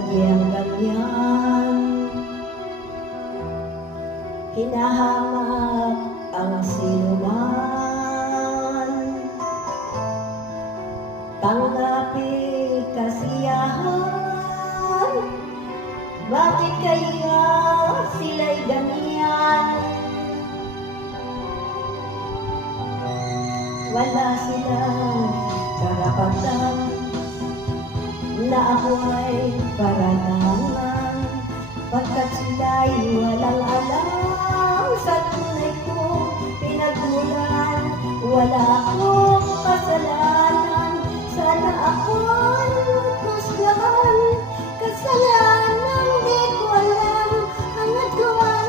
sadyang ganyan. Hinahamak ang sinuman, tanggapin kasiyahan. Bakit kaya sila'y ganyan? Wala silang karapatan na ako ay paratangan, pagkat sila'y walang alam sa tunay kong pinagmulan. Wala ako